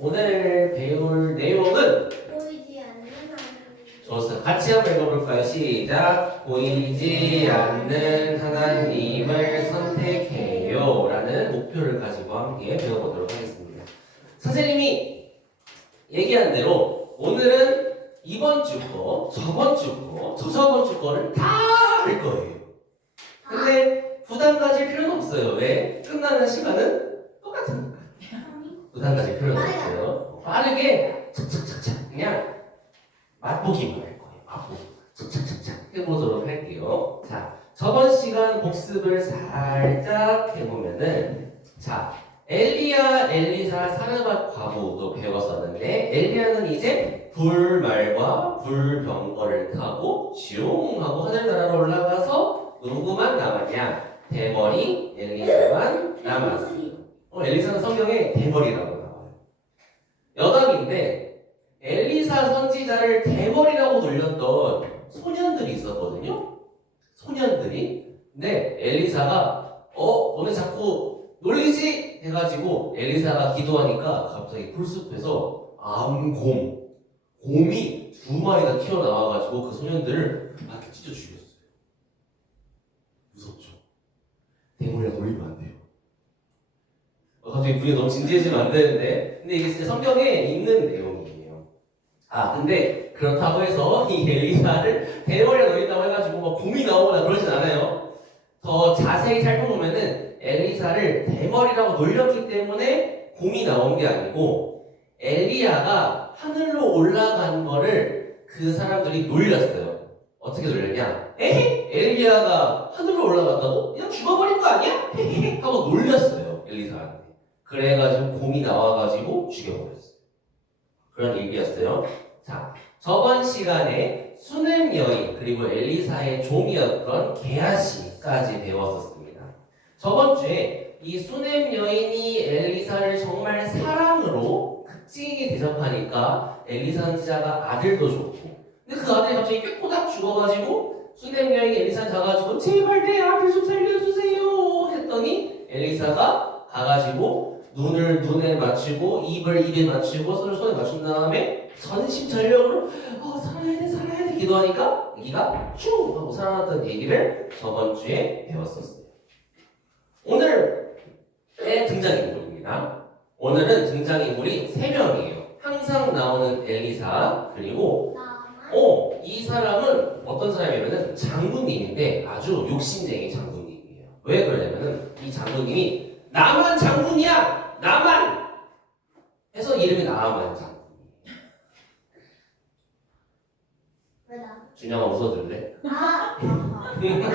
오늘 배울 내용은 보이지 않는 하나님. 좋습니다. 같이 한번 읽어볼까요? 시작. 보이지 않는 하나님을 선택해요 라는 목표를 가지고 함께 배워보도록 하겠습니다. 선생님이 얘기한 대로 오늘은 이번 주 거, 저번 주 거, 저저번 주 거를 다 할 거예요. 근데 부담 가질 필요는 없어요. 왜? 끝나는 시간은 똑같으니까. 부담 가질 필요는 없어요. 빠르게 착착착착 그냥 맛보기만 할 거예요. 맛보기. 착착착착 해보도록 할게요. 자, 저번 시간 복습을 살짝 해보면은 자, 엘리야, 엘리사, 사르밧 과부도 배웠었는데 엘리야는 이제 불말과 불병거를 타고 슝 하고 하늘나라로 올라가서 누구만 남았냐? 대머리 엘리사만 남았어요. 엘리사는 성경에 대머리라고 나와요. 여담인데 엘리사 선지자를 대머리라고 놀렸던 소년들이 있었거든요. 소년들이. 근데 엘리사가 너네 자꾸 놀리지? 해가지고 엘리사가 기도하니까 갑자기 풀숲에서 곰이 2마리가 튀어나와가지고 그 소년들을 막 찢어 죽였어요. 무섭죠? 대머리가 놀리면 안 돼요. 갑자기 분위기 너무 진지해지면 안 되는데 근데 이게 진짜 성경에 있는 내용이에요. 근데 그렇다고 해서 이 엘리사를 대머리가 놀린다고 해가지고 막 곰이 나오거나 그러진 않아요. 더 자세히 살펴보면은 엘리사를 대머리라고 놀렸기 때문에 곰이 나온 게 아니고 엘리야가 하늘로 올라간 거를 그 사람들이 놀렸어요. 어떻게 놀렸냐? 엘리야가 하늘로 올라갔다고? 그냥 죽어버린 거 아니야? 하고 놀렸어요. 엘리사한테. 그래가지고 곰이 나와가지고 죽여버렸어요. 그런 얘기였어요. 자, 저번 시간에 수넴 여인 그리고 엘리사의 종이었던 게하시까지 배웠었습니다. 저번 주에 이 수넴 여인이 엘리사를 정말 사랑으로 극진히 대접하니까 엘리사 선지자가 아들도 좋고 근데 그 아들이 갑자기 꾀꼬닥 죽어가지고 수넴 여인이 엘리사한테 가가지고 제발 내 아들 좀 살려주세요 했더니 엘리사가 가가지고 눈을 눈에 맞추고 입을 입에 맞추고 손을 손에 맞춘 다음에 전심전력으로 살아야 돼 기도하니까 아기가 슝 하고 살아났던 얘기를 저번 주에 배웠었어요. 오늘의 등장인물입니다. 오늘은 등장인물이 3명이에요. 항상 나오는 엘리사 그리고 이 사람은 어떤 사람이냐면은 장군님인데 아주 욕심쟁이 장군님이에요. 왜 그러냐면은 이 장군님이 나만 장군이야! 나만! 해서 이름이 나만 장군이에요. 왜 나? 준영아 웃어줄래? 네네.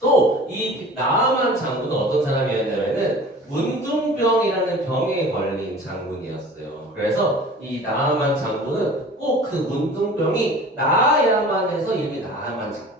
또 이 나만 장군은 어떤 사람이었냐면은 문둥병이라는 병에 걸린 장군이었어요. 그래서 이 나만 장군은 꼭 그 문둥병이 나아야만 해서 이름이 나만 장군.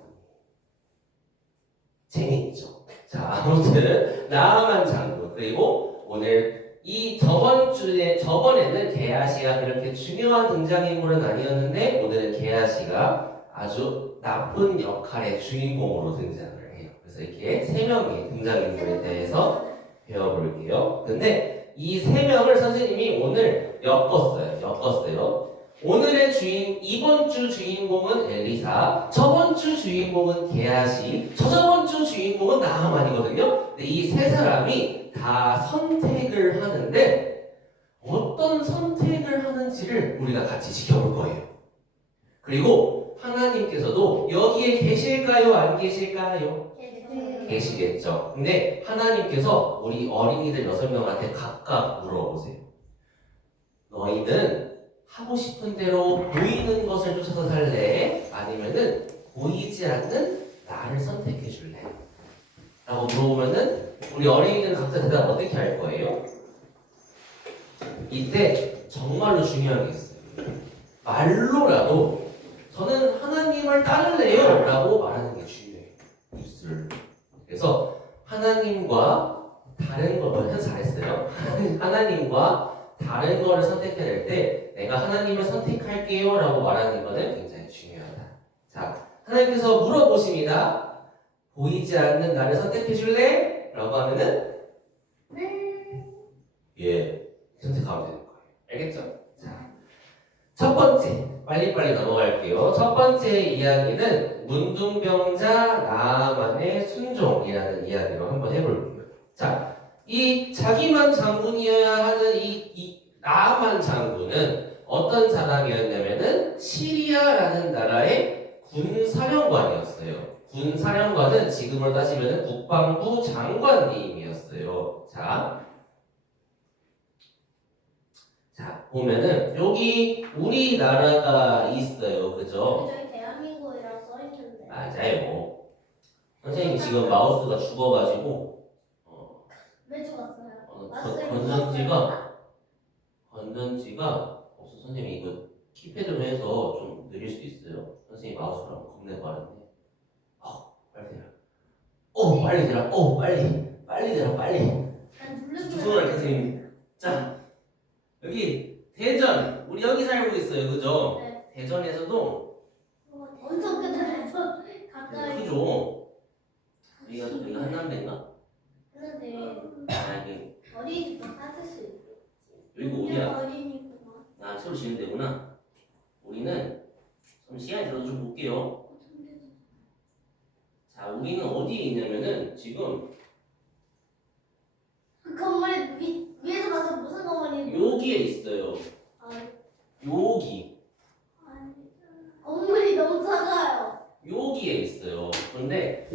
재밌죠? 자, 아무튼 나만 장군 그리고 오늘 이 저번에는 게하시가 그렇게 중요한 등장인물은 아니었는데 오늘은 게하시가 아주 나쁜 역할의 주인공으로 등장을 해요. 그래서 이렇게 3명의 등장인물에 대해서 배워볼게요. 근데 이 3명을 선생님이 오늘 엮었어요. 오늘의 이번 주 주인공은 엘리사, 저번 주 주인공은 게하시, 저저번 주 주인공은 나하만이거든요. 근데 이 3사람이 다 선택을 하는데 어떤 선택을 하는지를 우리가 같이 지켜볼 거예요. 그리고 하나님께서도 여기에 계실까요? 안 계실까요? 계시겠죠. 근데 하나님께서 우리 어린이들 6명한테 각각 물어보세요. 너희는 하고 싶은 대로 보이는 것을 쫓아서 살래? 아니면은 보이지 않는 나를 선택해 줄래? 라고 물어보면은 우리 어린이들은 각자 대답 어떻게 할 거예요? 이때 정말로 중요한 게 있어요. 말로라도 저는 하나님을 따를래요 라고 말하는 게 중요해요. 입술. 그래서 하나님과 다른 걸 잘했어요. 하나님과 다른 거를 선택해야 될 때 내가 하나님을 선택할게요 라고 말하는 거는 굉장히 중요하다. 자, 하나님께서 물어보십니다. 보이지 않는 나를 선택해 줄래? 라고 하면은 예, 가면 되는 거예요. 알겠죠? 자, 첫 번째 빨리빨리 넘어갈게요. 첫 번째 이야기는 문둥병자 나아만의 순종이라는 이야기로 한번 해볼게요. 자, 이 자기만 장군이어야 하는 이 나아만 장군은 어떤 사람이었냐면은 시리아라는 나라의 군사령관이었어요. 군사령관은 지금으로 따지면 국방부 장관님이었어요. 자, 보면은 여기 우리나라가 있어요. 그죠? 저희 대한민국이라고 써있는데. 맞아요. 선생님 지금 마우스가 죽어가지고 왜 죽었어요? 건전지가 없어. 선생님 이거 키패드로 해서 좀 느릴 수도 있어요. 선생님 마우스랑 겁내 빠른데. 빨리 대라. 빨리 대라. 빨리 대라. 빨리. 난 누르면. 죄송합니다 선생님. 자, 여기 대전 우리 여기 살고 있어요. 그죠? 네. 대전에서도 엄청 끝에서 가까이. 크죠? 여기가 한남대인가? 했는데 이게 어린이집 찾을 수 있고. 여기가 어디야? 어린이구나. 서로 지는 데구나. 우리는 좀 시간이 들어서 좀 볼게요. 자, 우리는 어디에 있냐면은 지금 그 건물에 위에서 봐서 무슨 건물이? 여기에 있어요. 여기. 건물이 너무 작아요. 여기에 있어요. 그런데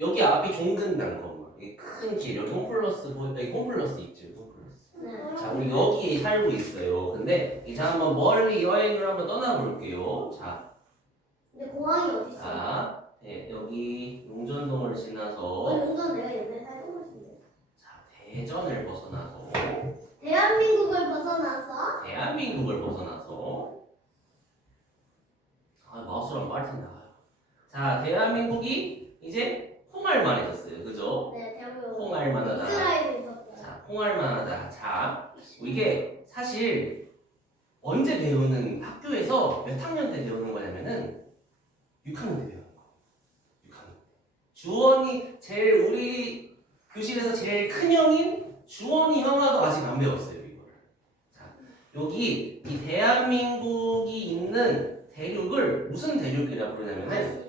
여기 앞이 종근당 건물. 여기 큰 길. 여기 홈플러스 여기 홈플러스 있죠. 홈플러스. 네. 자, 우리 여기에 살고 있어요. 근데 이제 한번 멀리 여행을 한번 떠나볼게요. 자, 근데 공항이 어디 있어? 자, 여기 용전동을 지나서 용전 내가 옛날에 살던 곳인데. 자, 대전을 벗어나서 대한민국을 벗어나서 마우스랑 말이 나가요. 자, 대한민국이 이제 콩알만해졌어요. 그죠? 네, 대한민국. 콩알만하다. 이스라엘에 있었어요. 자, 콩알만하다. 자, 이게 사실 언제 배우는 학교에서 몇 학년 때 배우는 거냐면은 6학년 때 배우는 거예요. 6학년 때. 주원이 제일 우리 교실에서 제일 큰 형인 주원이 형아도 아직 안 배웠어요, 이거를. 자, 여기 이 대한민국이 있는 대륙을 무슨 대륙이라고 부르냐면은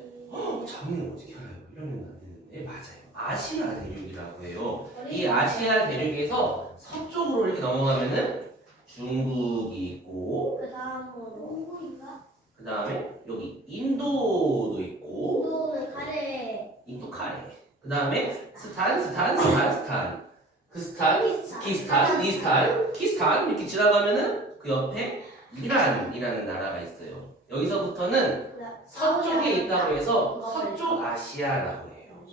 자문을 어떻게 알아요? 이러면 안 되는데 맞아요. 아시아 대륙이라고 해요. 이 아시아 대륙에서 서쪽으로 이렇게 넘어가면은 중국이 있고 그 다음으로 홍콩인가? 그 다음에 여기 인도도 있고 인도는 카레. 인도 카레 그 다음에 스탄 그 스탄, 스키스탄, 니스탄, 키스탄 이렇게 지나가면은 그 옆에 이란이라는 나라가 있어요. 여기서부터는 서쪽에 있다고 해서 서쪽 아시아라고 해요.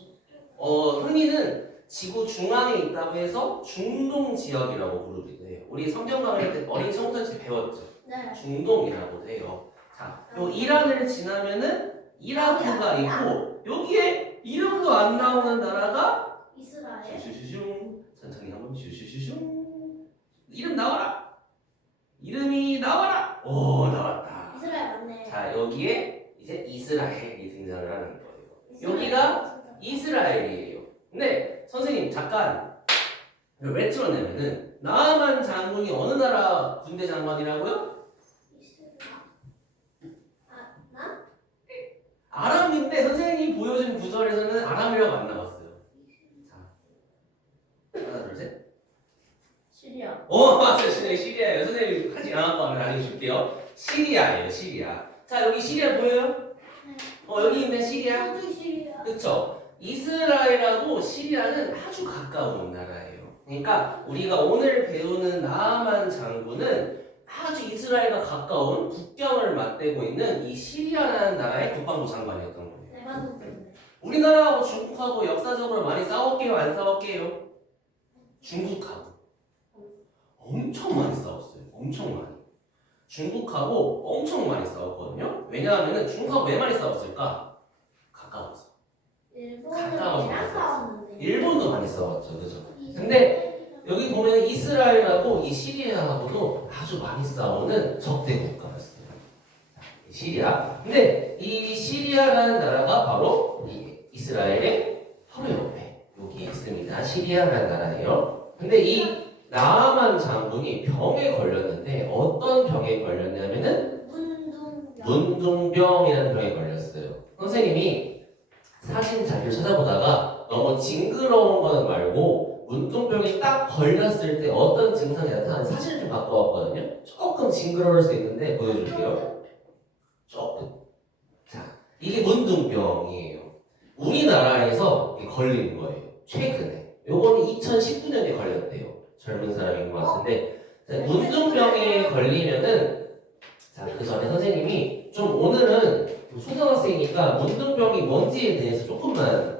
흔히는 지구 중앙에 있다고 해서 중동 지역이라고 부르기도 해요. 우리 성경 강의 때 어린 성전체 배웠죠. 네. 중동이라고 해요. 자, 요 이란을 지나면은 이라크가 있고 여기에 이름도 안 나오는 나라가 이스라엘. 슈슈슈슝 천천히 한번 슈슈슈슝 이름 나와라. 이름이 나와라. 오 나왔다. 이스라엘 맞네. 자 여기에 이제 이스라엘이 등장을 하는 거예요. 여기가 이스라엘이에요. 근데 선생님 잠깐 왜 틀었냐면은 나아만 장군이 어느 나라 군대 장관이라고요? 아람인데 선생님이 보여준 구절에서는 아람이라고 안 나왔어요. 자 하나 둘 셋. 시리아. 맞아요. 시리아예요. 선생님이 하지 않았고 하면 나중에 줄게요. 시리아예요. 시리아. 자 여기 시리아 보여요? 여기 있는 시리아. 호주 시리아. 그쵸? 이스라엘하고 시리아는 아주 가까운 나라예요. 그러니까 우리가 오늘 배우는 나아만 장군은 아주 이스라엘과 가까운 국경을 맞대고 있는 이 시리아라는 나라의 국방부 장관이었던 거예요. 네 맞는데. 우리나라하고 중국하고 역사적으로 많이 싸웠게요? 안 싸웠게요? 중국하고 엄청 많이 싸웠어요. 엄청 많이. 중국하고 엄청 많이 싸웠거든요. 왜냐하면 중국하고 왜 많이 싸웠을까? 가까워서. 가까워서 많이 싸웠어요. 일본도 많이 싸웠죠. 그죠? 근데 여기 보면 이스라엘하고 이 시리아하고도 아주 많이 싸우는 적대 국가였어요. 시리아. 근데 이 시리아라는 나라가 바로 이 이스라엘의 바로 옆에 여기 있습니다. 시리아라는 나라예요. 근데 이 나만 장군이 병에 걸렸는데 어떤 병에 걸렸냐면은 문둥병이라는 병에 걸렸어요. 선생님이 사진 자료를 찾아보다가 너무 징그러운 거는 말고 문둥병이 딱 걸렸을 때 어떤 증상이 나타나는 사진을 좀 갖고 왔거든요. 조금 징그러울 수 있는데 보여줄게요. 조금. 자, 이게 문둥병이에요. 우리나라에서 걸린 거예요. 최근에. 요거는 2019년에 걸렸대요. 젊은 사람인 것 같은데. 자, 문둥병에 걸리면은, 자, 그 전에 선생님이 좀 오늘은 초등학생이니까 문둥병이 뭔지에 대해서 조금만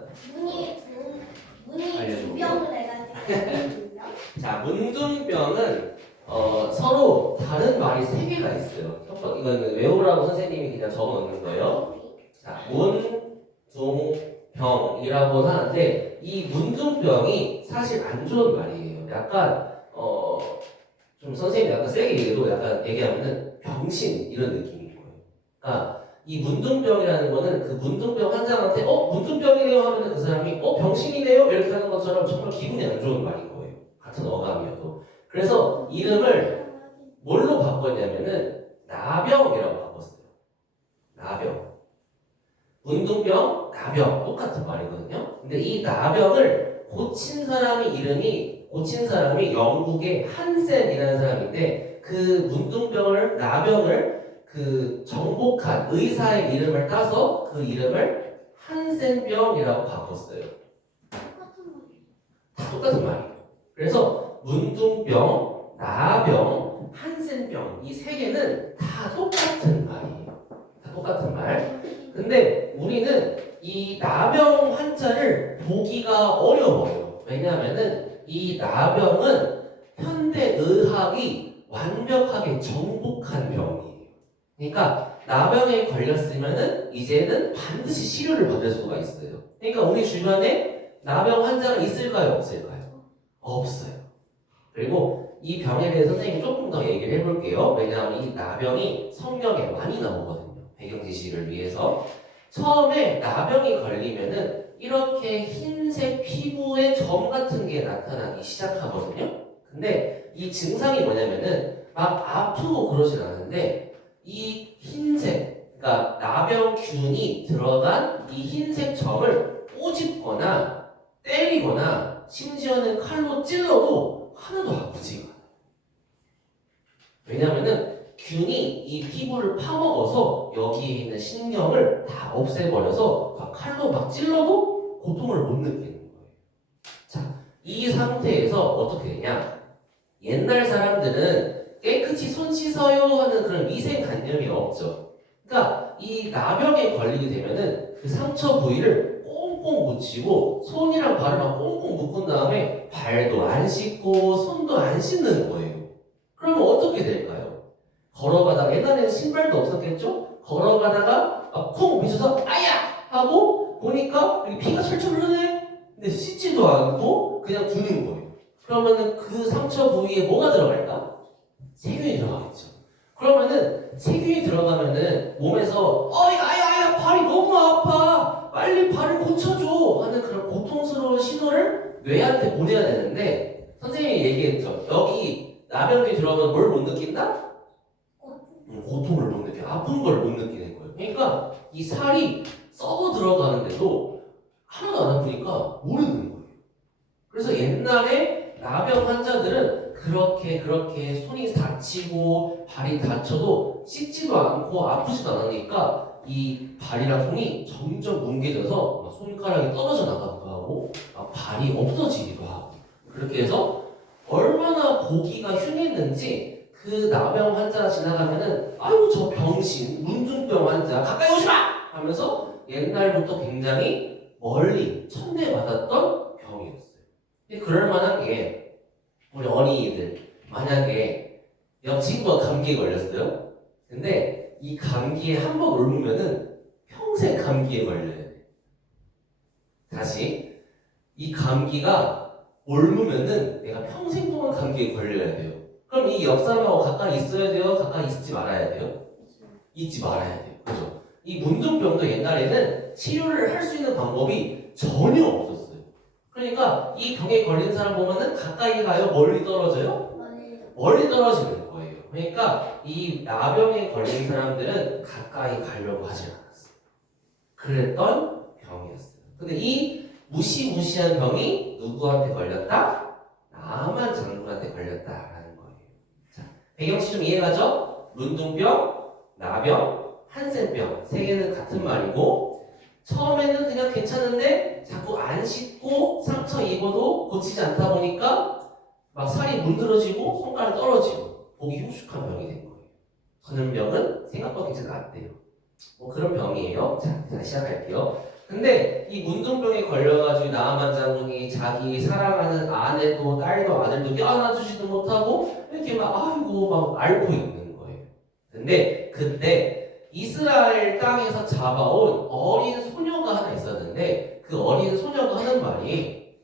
알려줘. 문이 병을 해가지고. 자, 문둥병은 서로 다른 말이 세 개가 있어요. 첫 번째, 이거는 외우라고 선생님이 그냥 적어 놓는 거예요. 자, 문둥병이라고 하는데 이 문둥병이 사실 안 좋은 말이에요. 약간 좀 선생님이 약간 세게 얘기해도 약간 얘기하면은 병신 이런 느낌인 거예요. 그러니까 이 문둥병이라는 거는 그 문둥병 환자한테 문둥병이네요 하면은 그 사람이 병신이네요 이렇게 하는 것처럼 정말 기분이 안 좋은 말인 거예요. 같은 어감이어도. 그래서 이름을 뭘로 바꿨냐면은 나병이라고 바꿨어요. 나병. 문둥병, 나병 똑같은 말이거든요. 근데 이 나병을 고친 사람이 영국의 한센이라는 사람인데 그 문둥병을 나병을 그 정복한 의사의 이름을 따서 그 이름을 한센병이라고 바꿨어요. 다 똑같은 말이에요. 그래서 문둥병, 나병, 한센병 이 세 개는 다 똑같은 말이에요. 다 똑같은 말. 근데 우리는 이 나병 환자를 보기가 어려워요. 왜냐하면은 이 나병은 현대 의학이 완벽하게 정복한 병이에요. 그러니까 나병에 걸렸으면은 이제는 반드시 치료를 받을 수가 있어요. 그러니까 우리 주변에 나병 환자가 있을까요? 없을까요? 없어요. 그리고 이 병에 대해 선생님이 조금 더 얘기를 해볼게요. 왜냐하면 이 나병이 성경에 많이 나오거든요. 배경 지식을 위해서. 처음에 나병이 걸리면은 이렇게 흰색 피부에 점 같은 게 나타나기 시작하거든요. 근데 이 증상이 뭐냐면은 막 아프고 그러진 않은데 이 흰색, 그러니까 나병균이 들어간 이 흰색 점을 꼬집거나 때리거나 심지어는 칼로 찔러도 하나도 아프지가 않아요. 왜냐면은 균이 이 피부를 파먹어서 여기에 있는 신경을 다 없애버려서 막 칼로 막 찔러도 고통을 못 느끼는 거예요. 자, 이 상태에서 어떻게 되냐? 옛날 사람들은 깨끗이 손 씻어요 하는 그런 위생관념이 없죠. 그러니까 이 나병에 걸리게 되면은 그 상처 부위를 꽁꽁 묻히고 손이랑 발을 막 꽁꽁 묶은 다음에 발도 안 씻고 손도 안 씻는 거예요. 그러면 어떻게 될까요? 걸어가다가 옛날에는 신발도 없었겠죠? 걸어가다가 콩 미쳐서 아야! 하고 보니까 여기 피가 철철 흐르네? 근데 씻지도 않고 그냥 두는 거예요. 그러면은 그 상처 부위에 뭐가 들어갈까? 세균이 들어가겠죠. 그러면은 세균이 들어가면은 몸에서 아야 발이 너무 아파 빨리 발을 고쳐줘 하는 그런 고통스러운 신호를 뇌한테 보내야 되는데 선생님이 얘기했죠. 여기 나병이 들어가면 뭘 못 느낀다? 고통을 못 느껴. 아픈 걸 못 느끼는 거예요. 그러니까 이 살이 썩어 들어가는데도 하나도 안 아프니까 모르는 거예요. 그래서 옛날에 나병 환자들은 그렇게 손이 다치고 발이 다쳐도 씻지도 않고 아프지도 않으니까 이 발이랑 손이 점점 뭉개져서 막 손가락이 떨어져 나가기도 하고 막 발이 없어지기도 하고 그렇게 해서 얼마나 보기가 흉했는지 그 나병 환자가 지나가면은 아유 저 병신 문둥병 환자 가까이 오지마 하면서 옛날부터 굉장히 멀리 천대받았던 병이었어요. 근데 그럴 만한 게 우리 어린이들 만약에 옆 친구가 감기에 걸렸어요. 근데 이 감기에 한 번 옮으면은 평생 감기에 걸려야 돼. 다시 이 감기가 옮으면은 내가 평생 동안 감기에 걸려야 돼요. 그럼 이 옆 사람하고 가까이 있어야 돼요? 가까이 있지 말아야 돼요? 있지 말아야 돼요. 그죠? 이 문둥병도 옛날에는 치료를 할 수 있는 방법이 전혀 없었어요. 그러니까 이 병에 걸린 사람 보면은 가까이 가요? 멀리 떨어져요? 멀리 떨어지는 거예요. 그러니까 이 나병에 걸린 사람들은 가까이 가려고 하지 않았어요. 그랬던 병이었어요. 근데 이 무시무시한 병이 누구한테 걸렸다? 나만 장군한테 걸렸다라는 거예요. 자, 배경시 좀 이해가죠? 문둥병, 나병, 한센병 세 개는 같은 말이고 처음에는 그냥 괜찮은데 자꾸 안 씻고 상처 입어도 고치지 않다 보니까 막 살이 문드러지고 손가락이 떨어지고 보기 흉측한 병이 된 거예요. 전염병은 생각보다 굉장히 낫대요. 뭐 그런 병이에요. 자, 시작할게요. 근데 이 문둥병에 걸려가지고 나아만 장군이 자기 사랑하는 아내도 딸도 아들도 껴안아주지도 못하고 이렇게 막 아이고 막 앓고 있는 거예요. 근데 그때 이스라엘 땅에서 잡아온 어린 소녀가 하나 있었는데 그 어린 소녀가 하는 말이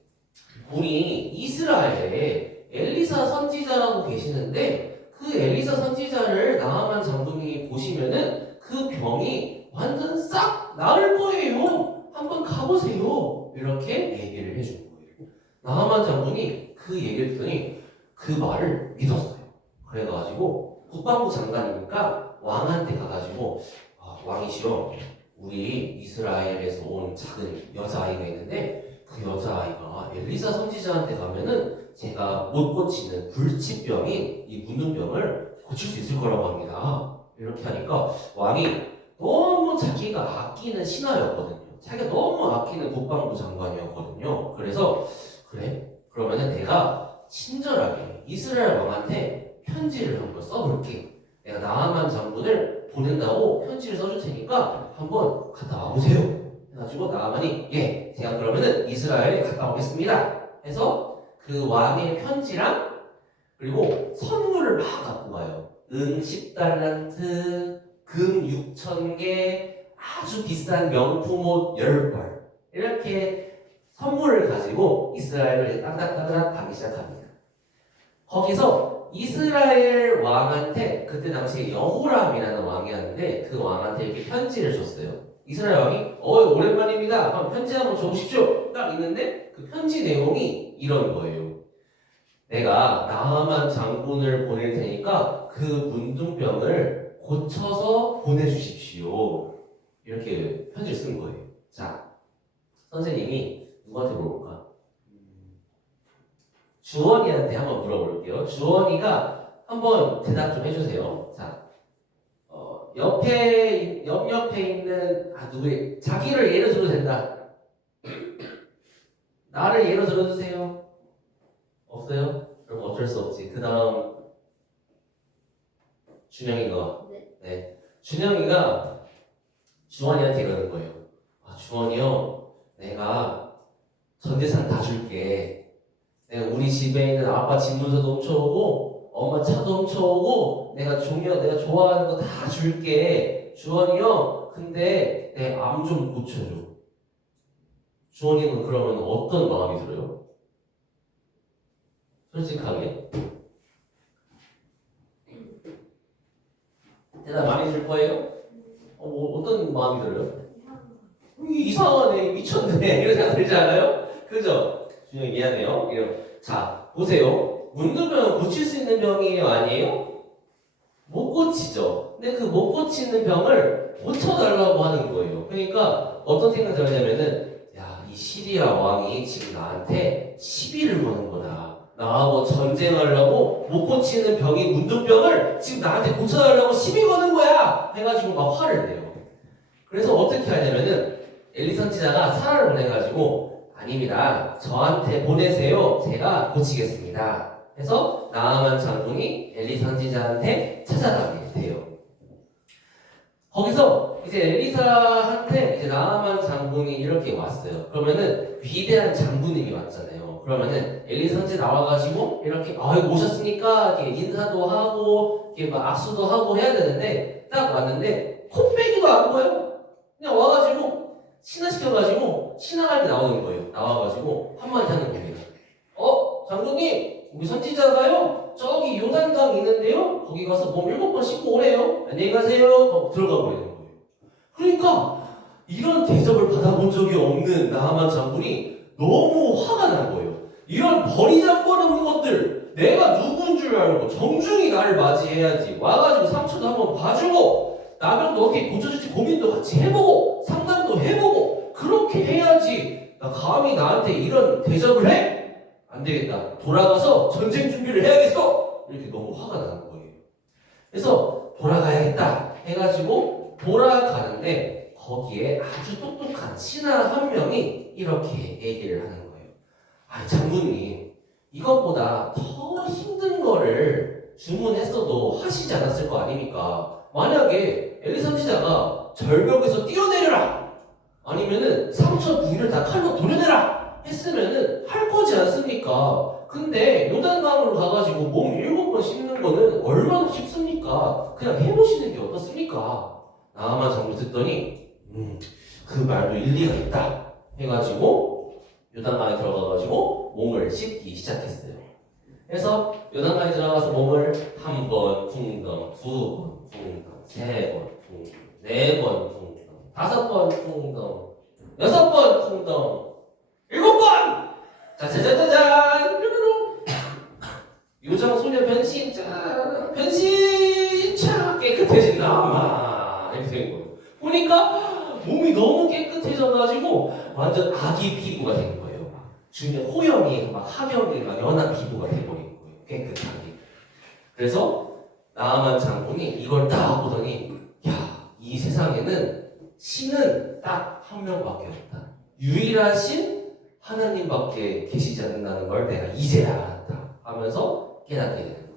우리 이스라엘에 엘리사 선지자라고 계시는데 그 엘리사 선지자를 나아만 장군이 보시면은 그 병이 완전 싹 나을 거예요. 한번 가보세요. 이렇게 얘기를 해준 거예요. 나아만 장군이 그 얘기를 듣더니 그 말을 믿었어요. 그래가지고 국방부 장관이니까 왕한테 가가지고 왕이시여 우리 이스라엘에서 온 작은 여자아이가 있는데 그 여자아이가 엘리사 선지자한테 가면은 제가 못 고치는 불치병인 이 문둥병을 고칠 수 있을 거라고 합니다. 이렇게 하니까 왕이 너무 자기가 아끼는 신하였거든요. 자기가 너무 아끼는 국방부 장관이었거든요. 그래서 그래? 그러면은 내가 친절하게 이스라엘 왕한테 편지를 한번 써볼게. 내가 나아만 장군을 보낸다고 편지를 써줄 테니까 한번 갔다 와보세요. 해가지고 나아만이 예, 제가 그러면은 이스라엘에 갔다 오겠습니다. 해서 그 왕의 편지랑 그리고 선물을 막 갖고 가요. 은 10달란트, 금 6,000개, 아주 비싼 명품 옷 10벌 이렇게 선물을 가지고 이스라엘을 따닥따닥 가기 시작합니다. 거기서 이스라엘 왕한테 그때 당시에 여호람이라는 왕이었는데 그 왕한테 이렇게 편지를 줬어요. 이스라엘 왕이 오랜만입니다. 편지 한번 줘보십시오. 딱 있는데 그 편지 내용이 이런 거예요. 내가 나아만 장군을 보낼 테니까 그 문둥병을 고쳐서 보내주십시오. 이렇게 편지를 쓴 거예요. 자, 선생님이 누구한테 물어볼까? 주원이한테 한번 물어볼게요. 주원이가 한번 대답 좀 해주세요. 자, 옆에 있는 누구의 자기를 예로 들어도 된다. 나를 예로 들어주세요. 없어요? 그럼 어쩔 수 없지. 그 다음 준영이가 네. 준영이가 주원이한테 이러는 거예요. 주원이요, 내가 전 재산 다 줄게. 내가 우리 집에 있는 아빠 집 문서도 훔쳐오고 엄마 차도 훔쳐오고 내가 좋아하는 거 다 줄게. 주원이요, 근데 내 암 좀 고쳐줘. 주원이는 그러면 어떤 마음이 들어요? 솔직하게 대답 많이 줄 거예요? 어떤 마음이 들어요? 이상하네, 미쳤네 이런 생각 들지 않아요? 그죠? 준영이 미안해요. 자, 보세요. 문둥병은 고칠 수 있는 병이에요, 아니에요? 못 고치죠. 근데 그 못 고치는 병을 고쳐달라고 하는 거예요. 그러니까 어떤 생각이 들었냐면은 이 시리아 왕이 지금 나한테 시비를 거는 거다. 나하고 전쟁하려고 못 고치는 병인 문둥병을 지금 나한테 고쳐달라고 시비 거는 거야! 해가지고 막 화를 내요. 그래서 어떻게 하냐면은 엘리 선지자가 사라를 보내가지고 아닙니다. 저한테 보내세요. 제가 고치겠습니다. 해서 나아만 장군이 엘리 선지자한테 찾아가게 돼요. 거기서 이제 엘리사한테 이제 나아만 장군이 이렇게 왔어요. 그러면은 위대한 장군님이 왔잖아요. 그러면은 엘리사 선지자 나와가지고 이렇게 오셨으니까 이렇게 인사도 하고 이렇게 막 악수도 하고 해야 되는데 딱 왔는데 콧배기도 안 보여요. 그냥 와가지고 신화시켜가지고 신화갈비 나오는 거예요. 나와가지고 한마디 하는 겁니다. 장군님, 우리 선지자가요 저기 요단강 있는데요 거기 가서 몸 7번 씻고 오래요. 안녕히 가세요. 하고 들어가 버리는 거예요. 그러니까 이런 대접을 받아본 적이 없는 나아만 장군이 너무 화가 난 거예요. 이런 버리장버리는 것들 내가 누군 줄 알고 정중히 나를 맞이해야지. 와가지고 상처도 한번 봐주고 나병도 어떻게 고쳐줄지 고민도 같이 해보고 상담도 해보고 그렇게 해야지. 나 감히 나한테 이런 대접을 해? 안 되겠다. 돌아가서 전쟁 준비를 해야겠어. 이렇게 너무 화가 나는 거예요. 그래서 돌아가야겠다 해가지고 돌아가는데 거기에 아주 똑똑한 신하 한 명이 이렇게 얘기를 하는 거예요. 아, 장군님, 이것보다 더 힘든 거를 주문했어도 하시지 않았을 거 아닙니까? 만약에 엘리 선지자가 절벽에서 뛰어내려라! 아니면은 상처 부위를 다 칼로 도려내라! 했으면은 할 거지 않습니까? 근데 요단강으로 가가지고 몸 7번 씻는 거는 얼마나 쉽습니까? 그냥 해보시는 게 어떻습니까? 나아만 장군 듣더니 그 말도 일리가 있다 해가지고 요단강에 들어가가지고 몸을 씻기 시작했어요. 그래서 요단강에 들어가서 몸을 한 번 쿵덩, 두 번 쿵덩, 세 번 쿵덩, 네 번 쿵덩, 5번 쿵덩, 6번 쿵덩, 7번! 짜자자자잔! 요정 소녀 변신, 짠! 변신! 차! 깨끗해진다! 막 이렇게 된 거예요. 보니까 몸이 너무 깨끗해져가지고 완전 아기 피부가 된 거예요. 중년 호영이 막 하경이 막 연한 피부가 돼버린 거예요. 깨끗하게. 그래서 나아만 장군이 이걸 딱 보더니 야, 이 세상에는 신은 딱 한 명밖에 없다. 유일하신 하나님밖에 계시지 않는다는 걸 내가 이제야 알았다 하면서 깨닫게 되는 거예요.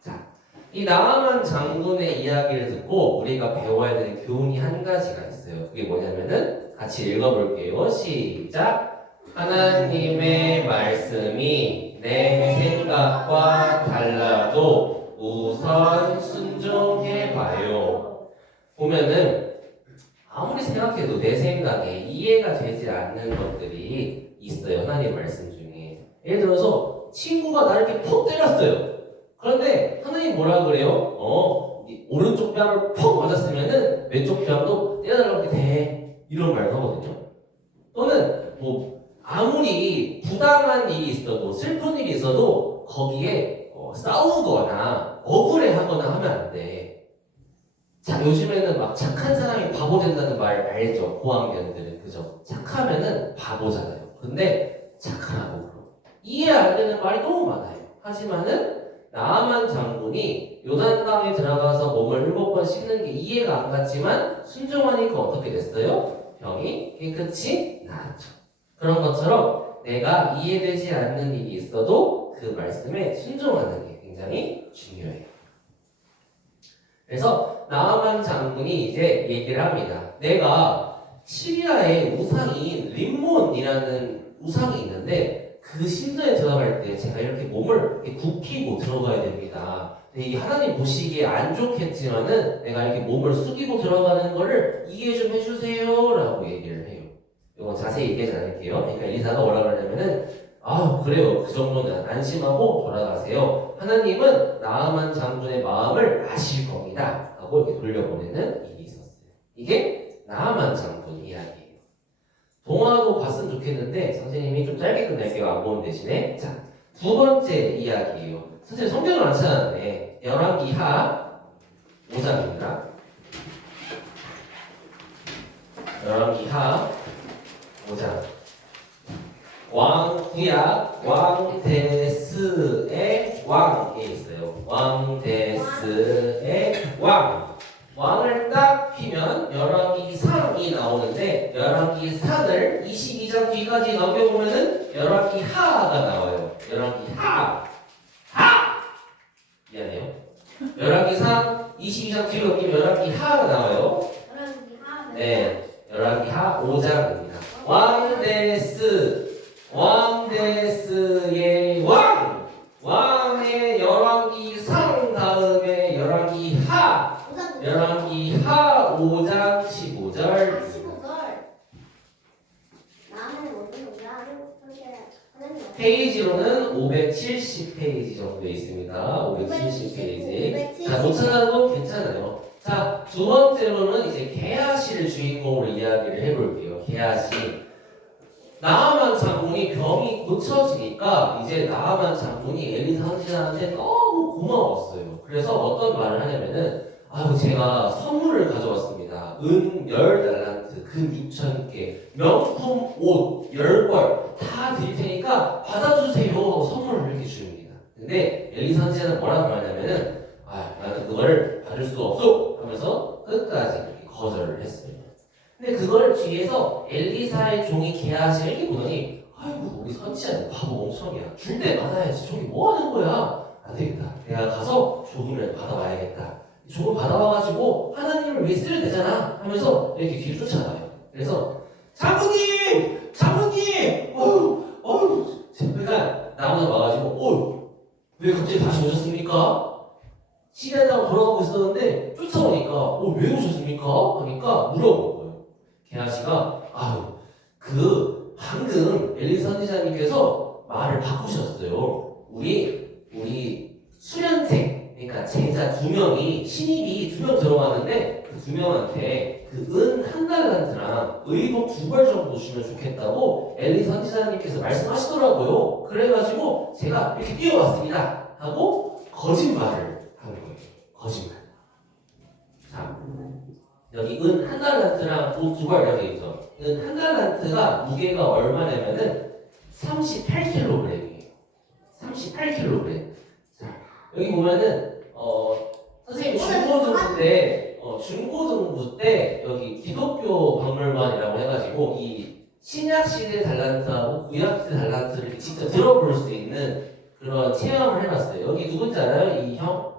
자, 이 나아만 장군의 이야기를 듣고 우리가 배워야 되는 교훈이 한 가지가 있어요. 그게 뭐냐면은 같이 읽어볼게요. 시작! 하나님의 말씀이 내 생각과 달라도 우선 순종해봐요. 보면은 아무리 생각해도 내 생각에 이해가 되지 않는 것들이 있어요. 하나님 말씀 중에. 예를 들어서 친구가 나를 이렇게 푹 때렸어요. 그런데 하나님 뭐라 그래요? 오른쪽 뺨을 푹 맞았으면은 왼쪽 뺨도 때려달라고 돼. 이런 말도 하거든요. 또는 뭐 아무리 부당한 일이 있어도 슬픈 일이 있어도 거기에 싸우거나 억울해하거나 하면 안 돼. 자, 요즘에는 막 착한 사람이 바보 된다는 말 알죠? 고학년들은 그죠? 착하면은 바보잖아요. 근데 착하라고 그러 이해 안 되는 말이 너무 많아요. 하지만은 나아만 장군이 요단강에 들어가서 몸을 7번 씻는 게 이해가 안 갔지만 순종하니까 어떻게 됐어요? 병이 깨끗이 나았죠. 그런 것처럼 내가 이해되지 않는 일이 있어도 그 말씀에 순종하는 게 굉장히 중요해요. 그래서 나아만 장군이 이제 얘기를 합니다. 내가 시리아의 우상인 림몬이라는 우상이 있는데 그 신전에 들어갈 때 제가 이렇게 몸을 이렇게 굽히고 들어가야 됩니다. 근데 이 하나님 보시기에 안 좋겠지만은 내가 이렇게 몸을 숙이고 들어가는 거를 이해 좀 해주세요 라고 얘기를 해요. 이건 자세히 얘기하지 않을게요. 그러니까 엘리사가 뭐라 그러냐면은 그래요. 그 정도는 안심하고 돌아가세요. 하나님은 나아만 장군의 마음을 아실 겁니다. 하고 이렇게 돌려보내는 일이 있었어요. 이게 나아만 장군 이야기예요. 동화도 봤으면 좋겠는데 선생님이 좀 짧게 끝낼게요. 안 보는 대신에. 자, 두 번째 이야기예요. 선생님 성경을 안 찾았네. 열왕기하 5장입니다. 열왕기하 5장. 구약 왕데스의 왕에 있어요. 왕데스의 왕. 왕을 딱 피면 열왕기상이 나오는데 열왕기상을 22장 뒤까지 넘겨보면은 열왕기하가 나와요. 열왕기하. 미안해요. 열왕기상 22장 뒤로 넘기면 열왕기하가 나와요. 네, 열왕기하 5장입니다. 왕데스의 왕! 왕의 열왕기상 다음에 열왕기하 5장 15절. 페이지로는 570페이지 정도 있습니다. 570페이지. 자, 못 찾아도 괜찮아요. 자, 두 번째로는 이제 게하시를 주인공으로 이야기를 해볼게요. 게하시. 나아만 장군이 병이 고쳐지니까 이제 나아만 장군이 엘리사 선지자한테 너무 고마웠어요. 그래서 어떤 말을 하냐면은 아유 제가 선물을 가져왔습니다. 은 10달란트, 금 6,000개, 명품 옷 10벌 다 드릴 테니까 받아주세요. 선물을 이렇게 줍니다. 근데 엘리사 선지자는 뭐라고 말하냐면은 아 나는 그걸 받을 수 없어 하면서 끝까지 이렇게 거절을 했어요. 근데 그걸 뒤에서 엘리사의 종이 게하시가 이렇게 보더니 아이고 우리 선지자는 바보 멍청이야. 줄 때 받아야지. 저기 뭐 하는 거야? 안 되겠다. 내가 가서 조금이라도 받아와야겠다. 조금 받아와가지고 하나님을 위해 쓰면 되잖아 하면서 이렇게 뒤를 쫓아가요. 그래서 장군님! 장군님! 어휴 그러니까 나무다 와가지고 왜 갑자기 다시 오셨습니까? 시리아다가 돌아가고 있었는데 쫓아오니까 왜 오셨습니까? 하니까 물어본 거예요. 게하시가 그 방금 엘리사 선지자님께서 말을 바꾸셨어요. 우리 수련생 그러니까 제자 2명이 신입이 2명 들어왔는데 그 2명한테 그 은 1달란트랑 의복 2벌 정도 주면 좋겠다고 엘리사 선지자님께서 말씀하시더라고요. 그래가지고 제가 이렇게 뛰어왔습니다 하고 거짓말을 하는 거예요. 거짓말. 자, 여기 은 1달란트랑 옷 2벌 여기 있죠. 은 1달란트가 무게가 얼마냐면은 38kg이에요. 38kg. 자, 여기 보면은 선생님 중고등부 때 여기 기독교 박물관이라고 해가지고 이 신약 시대 달란트하고 구약 시대 달란트를 직접 들어볼 수 있는 그런 체험을 해봤어요. 여기 누군지 알아요? 이 형?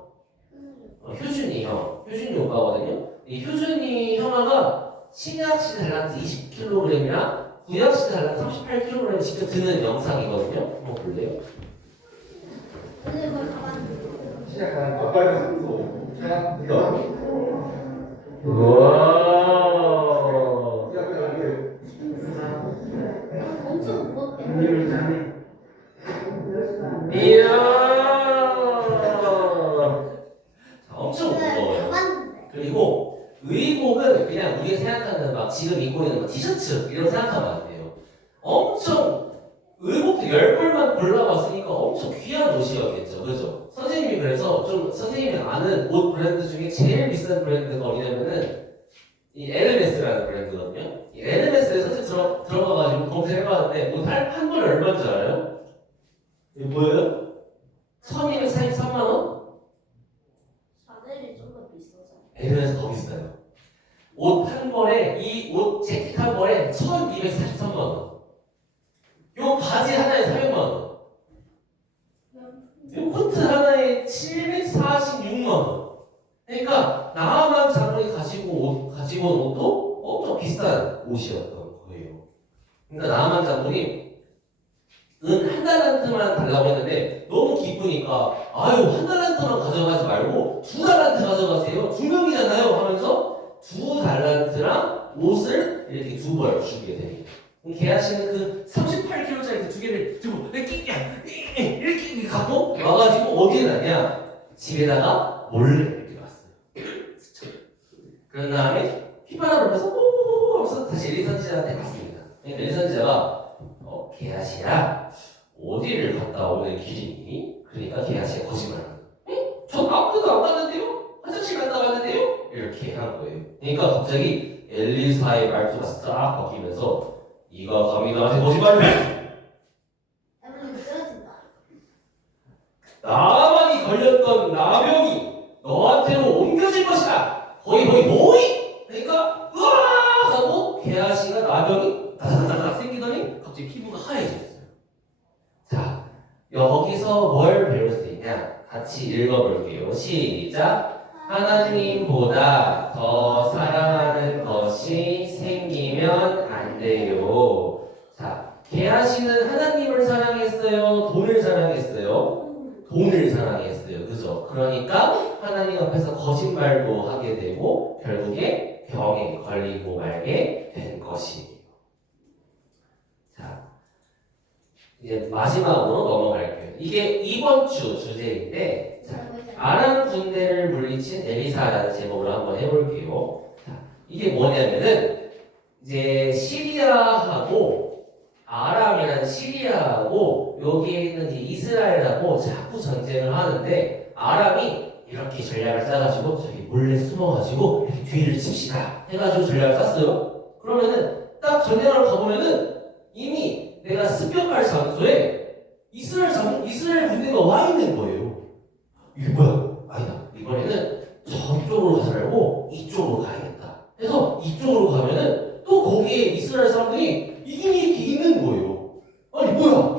효준이 형. 효준이 오빠거든요. 이 효준이 형아가 신약 시대 달란트 20kg이랑 구약 시대 달란트 38kg 직접 드는 영상이거든요. 한번 볼래요? 오늘 그걸 가봤는데. 시작하는 거 빨리 또 시작. 우와. 엄청 무겁대. 이야. 자, 엄청 오늘 무거워요. 가봤는데. 그리고 의복은 그냥 우리가 생각하는 막 지금 입고 있는 막 티셔츠 이런 생각하면 안 돼요. 엄청 의복도 10벌만 골라봤으니까 엄청 귀한 옷이었겠죠. 그죠? 선생님이 그래서 좀 선생님이 아는 옷 브랜드 중에 제일 비싼 브랜드가 어디냐면은 이 에르메스라는 브랜드거든요. 이 에르메스에 선생님 들어가가지고 검색해봤는데 옷 한 벌 얼마인지 알아요? 이게 뭐예요? 1243만 원? 샤넬이 좀 더 비싸잖아. 에르메스 더 비싸요. 옷 한 벌에 이 옷 재킷 한 벌에 1243만 원. 요 바지 하나에 400만 원. 요 코트 하나에 746만 원. 그러니까 나만 장군이 가지고 온 옷도 엄청 비싼 옷이었던 거예요. 그러니까 나만 장군이 은 1달란트만 달라고 했는데 너무 기쁘니까 아유 1달란트만 가져가지 말고 2달란트 가져가세요. 2명이잖아요 하면서 2달란트랑 옷을 이렇게 2벌 주게 됩니다. 게하시는 그 38kg짜리 그 2개를 들고 이렇게 갖고 와가지고 어디에 놨냐? 집에다가 몰래 이렇게 놨어요. 그런 다음에 휘파람을 불면서 오 하면서 다시 엘리사 선지자한테 갔습니다. 엘리사 선지자가 게하시야 어디를 갔다 오는 길이니? 그러니까 게하시가 거짓말을 하는 거예요. 전 아무 데도 안 갔는데요? 화장실 갔다 왔는데요? 이렇게 한 거예요. 그러니까 갑자기 엘리사의 말투가 싹 바뀌면서 네가 감히 나한테 거짓말을 해? 때문에 쓰러진다. 나만이 걸렸던 나병이 너한테로 옮겨질 것이다. 거의 뭐이? 그러니까 으아 하고 게하시가 나병이 다다다닥 생기더니 갑자기 피부가 하얘졌어요. 자, 여기서 뭘 배울 수 있냐? 같이 읽어볼게요. 시작. 하나님보다 더 사랑하는 것이 생기면 안 돼요. 자, 게하시는 하나님을 사랑했어요? 돈을 사랑했어요? 돈을 사랑했어요. 그죠? 그러니까 하나님 앞에서 거짓말도 하게 되고 결국에 병에 걸리고 말게 된 것이에요. 자, 이제 마지막으로 넘어갈게요. 이게 이번 주 주제인데 자, 아람 군대를 물리친 엘리사라는 제목으로 한번 해볼게요. 자, 이게 뭐냐면은 이제 시리아하고 아람이란 시리아하고 여기에 있는 이제 이스라엘하고 자꾸 전쟁을 하는데 아람이 이렇게 전략을 짜가지고 저기 몰래 숨어가지고 이렇게 뒤를 칩시다 해가지고 전략을 짰어요. 그러면은 딱 전쟁을 가보면은 이미 내가 습격할 장소에 이스라엘 군대가 와 있는 거예요. 이게 뭐야? 아니다. 이번에는 저쪽으로 가지 말고 이쪽으로 가야겠다. 그래서 이쪽으로 가면은 또 거기에 이스라엘 사람들이 이미 이렇게 있는 거예요. 아니 뭐야?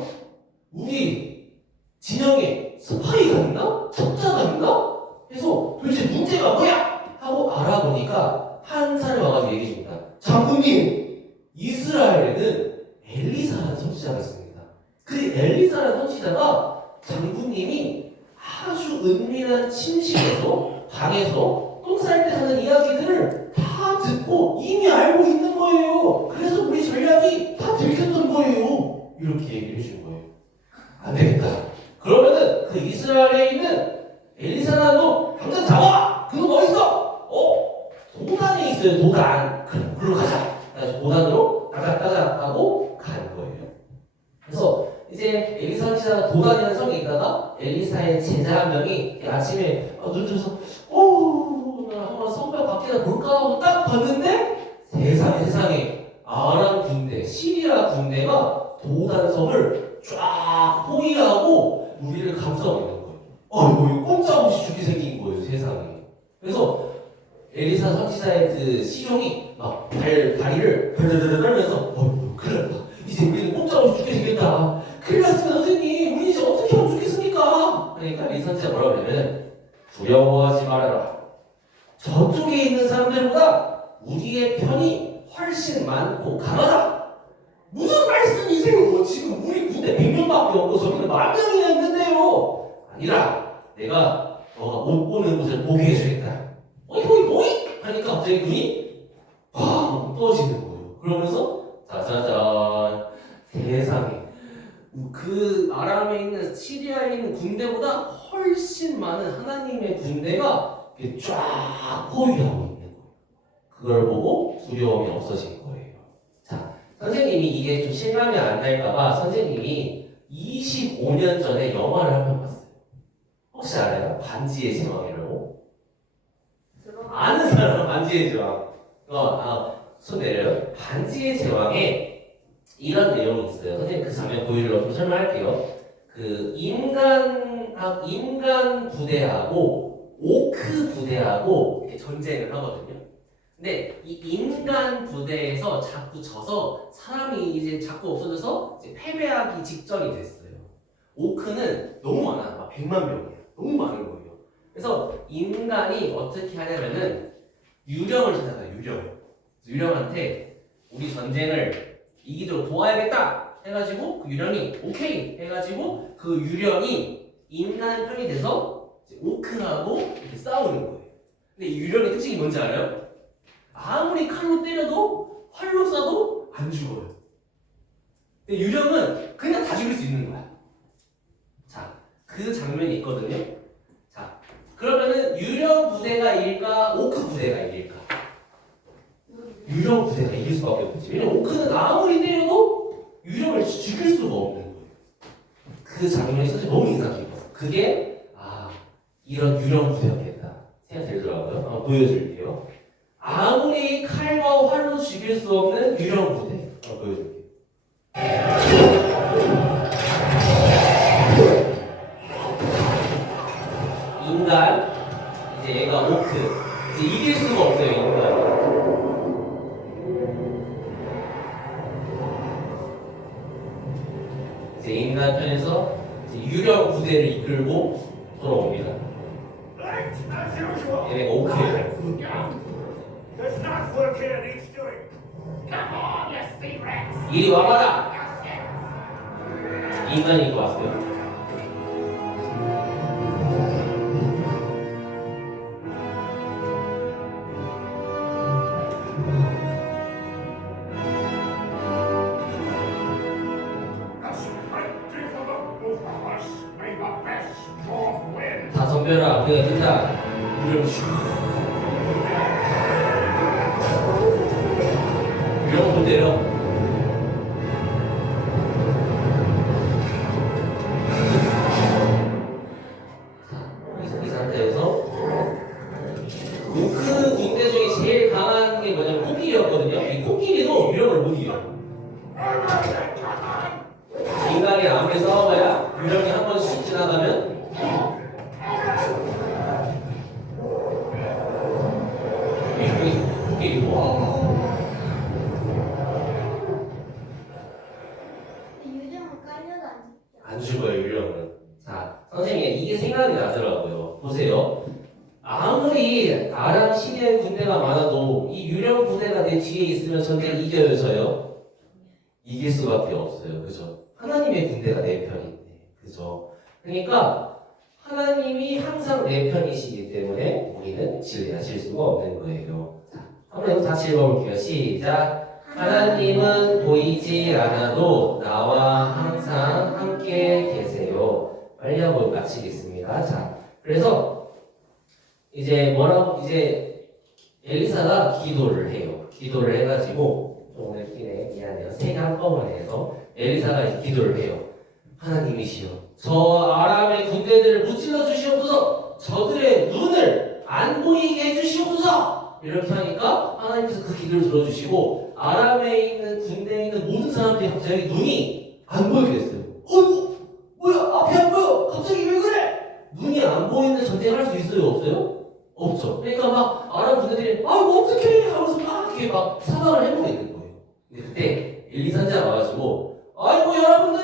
우리 진영에 스파이가 있나? 첩자가 있나? 그래서 도대체 문제가 뭐야? 하고 알아보니까 한 사람이 와가지고 얘기해줍니다. 장군님, 이스라엘에는 엘리사라는 선지자가 있습니다. 그 엘리사라는 선지자가 장군님이 아주 은밀한 침실에서 방에서 똥 쌀 때 하는 이야기들을 다 듣고 이미 알고 있는 거예요. 그래서 우리 전략이 다 들켰던 거예요. 이렇게 얘기를 해준 거예요. 안 되겠다. 그러면은 그 이스라엘에 있는 엘리사라는 놈 당장 잡아! 그놈 어딨어? 도단에 있어요. 도단. 그럼 글로 가자. 그래서 도단으로 따닥따닥 하고 가는 거예요. 그래서 이제 엘리사 선지자가 도단이라는 성에 있다가 엘리사의 제자 한 명이 아침에 눈 뜨면서 나 한번 성벽 밖에다 볼까 하고 딱 봤는데 세상에 아람 군대, 시리아 군대가 도단성을 쫙 포위하고 우리를 감싸고 있는 거예요. 이거 꼼짝없이 죽게 생긴 거예요, 세상에. 그래서 엘리사 선지자의 그 시종이 막 다리를 벌벌벌 떨면서 큰일 났다. 이제 우리는 꼼짝없이 죽게 생겼다. 큰일 났습니다, 선생님. 우리 이제 어떻게 하면 죽겠습니까? 그러니까 엘리사 선지자가 뭐라고 그러냐면 두려워하지 말아라. 저쪽에 있는 사람들보다 우리의 편이 훨씬 많고 강하다. 무슨 말씀이세요? 지금 우리 군대 100명밖에 없고 저기는 10,000명이나 있는데요. 아니라 내가 너가 못 보는 곳을 보게 해주겠다. 어이 하니까 갑자기 눈이 팍 떠지는 거예요. 그러면서 짜자잔, 세상에 그 아람에 있는 시리아에 있는 군대보다 훨씬 많은 하나님의 군대가 이렇게 쫙 포위하고 있는 거예요. 그걸 보고 두려움이 없어진 거예요. 자, 선생님이 이게 좀 실감이 안 날까봐 선생님이 25년 전에 영화를 한 편 봤어요. 혹시 알아요? 반지의 제왕이라고? 아는 사람은 반지의 제왕. 손 내려요. 반지의 제왕에 이런 내용이 있어요. 선생님 그 장면 보여주려고 좀 설명할게요. 그 인간 부대하고 오크 부대하고 이렇게 전쟁을 하거든요. 근데 이 인간 부대에서 자꾸 져서 사람이 이제 자꾸 없어져서 이제 패배하기 직전이 됐어요. 오크는 너무 많아요. 막 100만 명이에요. 너무 많은 거예요. 그래서 인간이 어떻게 하냐면은 유령을 찾아가요. 유령한테 우리 전쟁을 이기도록 도와야겠다 해가지고 그 유령이 오케이 해가지고 그 유령이 인간 편이 돼서 이제 오크하고 이렇게 싸우는 거예요. 근데 이 유령의 특징이 뭔지 알아요? 아무리 칼로 때려도 활로 쏴도 안 죽어요. 근데 유령은 그냥 다 죽일 수 있는 거야. 자, 그 장면이 있거든요. 자, 그러면은 유령 부대가 이길까? 오크 부대가 이길까? 유령 부대가 이길 수밖에 없지. 왜냐면 오크는 아무리 때려도 유령을 죽일 수가 없는 거예요. 그 장면이 사실 너무 인상 깊었어. 그게 이런 유령 부대였겠다 생각이 들더라고요. 한번 보여드릴게요. 아무리 칼과 활로 죽일 수 없는 유령 부대. 한번 보여드릴게요. 인간, 이제 얘가 오크. 이제 이길 수가 없어요, 인간. 이제 인간 편에서 이제 유령 부대를 이끌고 돌아옵니다. 얘네가 오크예요. 이리 와봐라! 인간이 이거 왔어요. 다 덤벼라. 우리가 이긴다. 유령 슈. 유령 못 때려. 상태에서 그 군대 중에 제일 강한 게 뭐냐면 코끼리였거든요. 이 코끼리도 유령을 못 이겨요. 인간이 아무리 싸워봐야 유령이 한 번씩 지나가면 코끼리 유령은 깔려도 안 죽어요, 유령은. 자, 선생님, 이게 생각이 나더라고요. 보세요. 아무리 아람 시리아의 군대가 많아도 이 유령 부대가 내 뒤에 있으면 전쟁 이겨요, 저요? 이길 수밖에 없어요. 그죠? 하나님의 군대가 내 편인데. 그죠? 그러니까 하나님이 항상 내 편이시기 때문에 우리는 진리하실 수가 없는 거예요. 자, 한번 이거 다시 읽어볼게요. 시작. 하나님은 보이지 않아도 나와 항상 함께 계세요. 빨리 하고 마치겠습니다. 자, 그래서 이제 엘리사가 기도를 해요. 기도를 해가지고 오늘 끼네 미안해요. 세 개 한꺼번에 해서 엘리사가 이제 기도를 해요. 하나님이시여, 저 아람의 군대들을 무찔러 주시옵소서. 저들의 눈을 안 보이게 해주시옵소서. 이렇게 하니까 하나님께서 그 기도를 들어주시고 아람에 있는 군대에 있는 모든 사람들이 갑자기 눈이 안 보이게 됐어요. 뭐야? 앞이 안 보여. 갑자기 왜 그래? 눈이 안 보이는데 전쟁할 수 있어요? 없어요? 없죠. 그러니까 막 아람 군대들이 아이고 어떡해 하면서 막 이렇게 막 사방을 해보고 있는 거예요. 근데 그때 엘리사가 와가지고 아이고 여러분들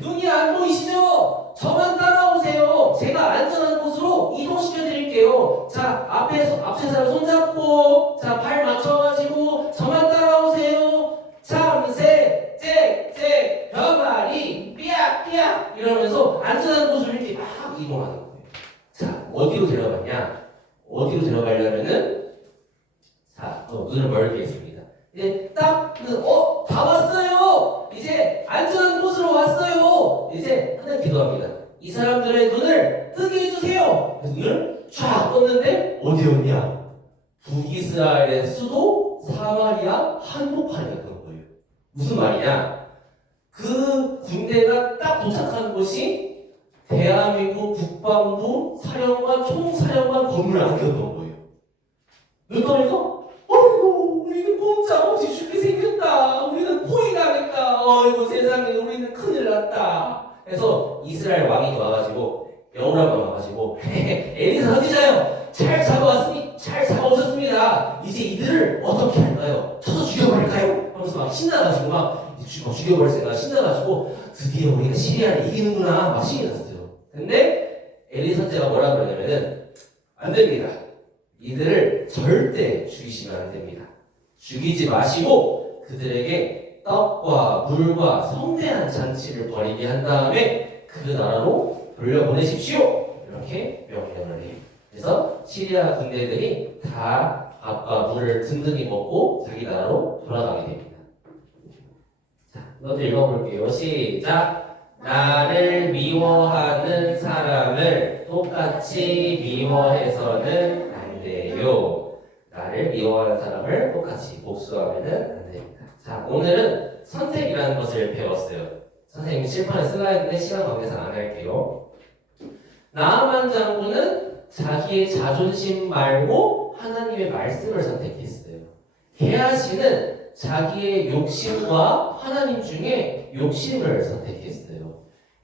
눈이 안 보이시죠? 저만 따라오세요. 제가 안전한 곳으로 이동시켜 드릴게요. 자, 앞에 사람 손잡고 자, 발 맞춰가지고 저만 따라오세요. 참새 짹짹 병아리 삐약삐약 이러면서 안전한 곳으로 이렇게 막 이동하는 거예요. 자, 어디로 데려가냐? 어디로 데려가려면은 자, 눈을 멀게 했습니다. 이제 딱 다 왔어요. 이제 안전한 곳으로 왔어요. 이제 하나 기도합니다. 이 사람들의 눈을 뜨게 해주세요. 눈을 쫙 떴는데 어디였냐? 북이스라엘의 수도 사마리아 한복판이었던 거예요. 무슨 말이냐? 그 군대가 딱 도착한 곳이 대한민국 국방부 사령관 총사령관 건물 안이었던 거예요. 그러니까 어이구 우리는 꼼짝없이 죽게 생겼다. 우리는 포위당했다. 어이구 세상에 우리는 큰일 났다. 그래서 이스라엘 왕이 와가지고 여우라만 와가지고 엘리사 선지자요 잘 잡아오셨습니다. 이제 이들을 어떻게 할까요? 쳐서 죽여버릴까요? 하면서 막 신나가지고 막 죽여버릴 생각 신나가지고 드디어 우리가 시리아를 이기는구나 막 신이 났어요. 근데 엘리사 선지자가 뭐라 그러냐면은 안 됩니다. 이들을 절대 죽이시면 안 됩니다. 죽이지 마시고 그들에게 떡과 물과 성대한 잔치를 벌이게 한 다음에 그 나라로 돌려보내십시오. 이렇게 명령을 해요. 그래서 시리아 군대들이 다 밥과 물을 든든히 먹고 자기 나라로 돌아가게 됩니다. 자, 너도 읽어볼게요. 시작. 나를 미워하는 사람을 똑같이 미워해서는 안 돼요. 나를 미워하는 사람을 똑같이 복수하면은 안 됩니다. 자, 오늘은 선택이라는 것을 배웠어요. 선생님이 칠판에 쓰려 했는데 시간 관계상 안 할게요. 나아만 장군은 자기의 자존심 말고 하나님의 말씀을 선택했어요. 게하시는 자기의 욕심과 하나님 중에 욕심을 선택했어요.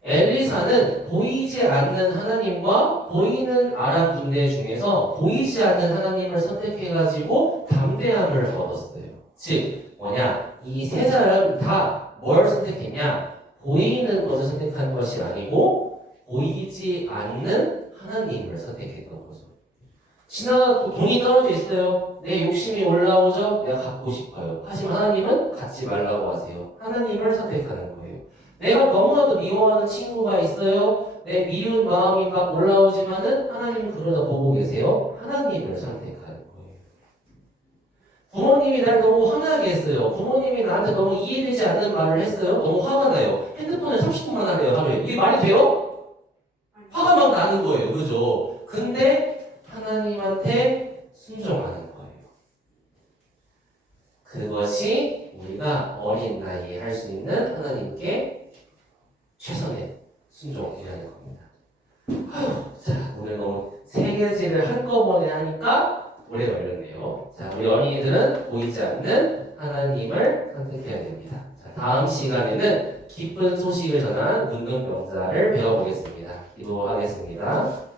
엘리사는 보이지 않는 하나님과 보이는 아람 군대 중에서 보이지 않는 하나님을 선택해가지고 담대함을 얻었어요. 즉 뭐냐? 이 세 사람 다 뭘 선택했냐? 보이는 것을 선택한 것이 아니고 보이지 않는 하나님을 선택했던 거죠. 지나가고 돈이 떨어져 있어요. 내 욕심이 올라오죠. 내가 갖고 싶어요. 하지만 하나님은 갖지 말라고 하세요. 하나님을 선택하는 거예요. 내가 너무나도 미워하는 친구가 있어요. 내 미운 마음이 막 올라오지만은 하나님은 그러다 보고 계세요. 하나님을 선택하는 거예요. 부모님이 날 너무 화나게 했어요. 부모님이 나한테 너무 이해되지 않는 말을 했어요. 너무 화가 나요. 핸드폰에 30분만 하래요, 하루에. 이게 말이 돼요? 화가 막 나는 거예요. 그죠? 근데 하나님한테 순종하는 거예요. 그것이 우리가 어린 나이에 할 수 있는 하나님께 최선의 순종이라는 겁니다. 자, 오늘 너무 3개 가지를 한꺼번에 하니까 오래 걸렸네요. 자, 우리 어린이들은 보이지 않는 하나님을 선택해야 됩니다. 자, 다음 시간에는 기쁜 소식을 전한 문둥병자를 배워보겠습니다. 기도하겠습니다.